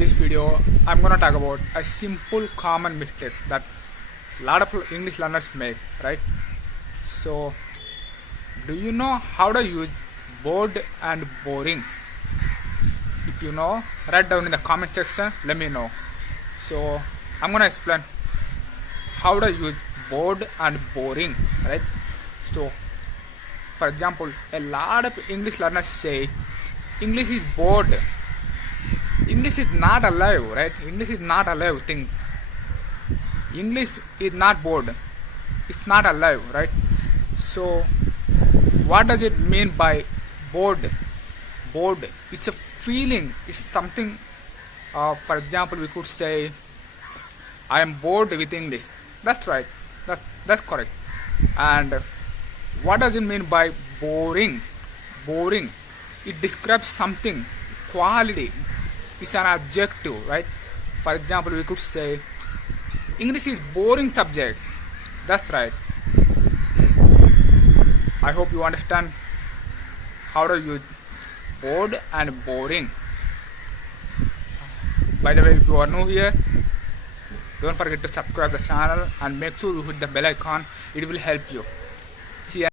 this video, I'm gonna talk about a simple common mistake that a lot of English learners make, right? So, do you know how to use bored and boring? If you know, write down in the comment section, let me know. So, I'm gonna explain how to use bored and boring, right? So, for example, a lot of English learners say English is bored. English is not alive, right? English is not alive thing. English is not bored. It's not alive, right? So, what does it mean by bored? Bored. It's a feeling. It's something. For example, we could say, "I am bored with English." That's right. That's correct. And what does it mean by boring? Boring. It describes something. Quality. It's an adjective, right? For example, we could say, English is boring subject. That's right. I hope you understand how to use bored and boring. By the way, if you are new here, don't forget to subscribe the channel and make sure you hit the bell icon. It will help you.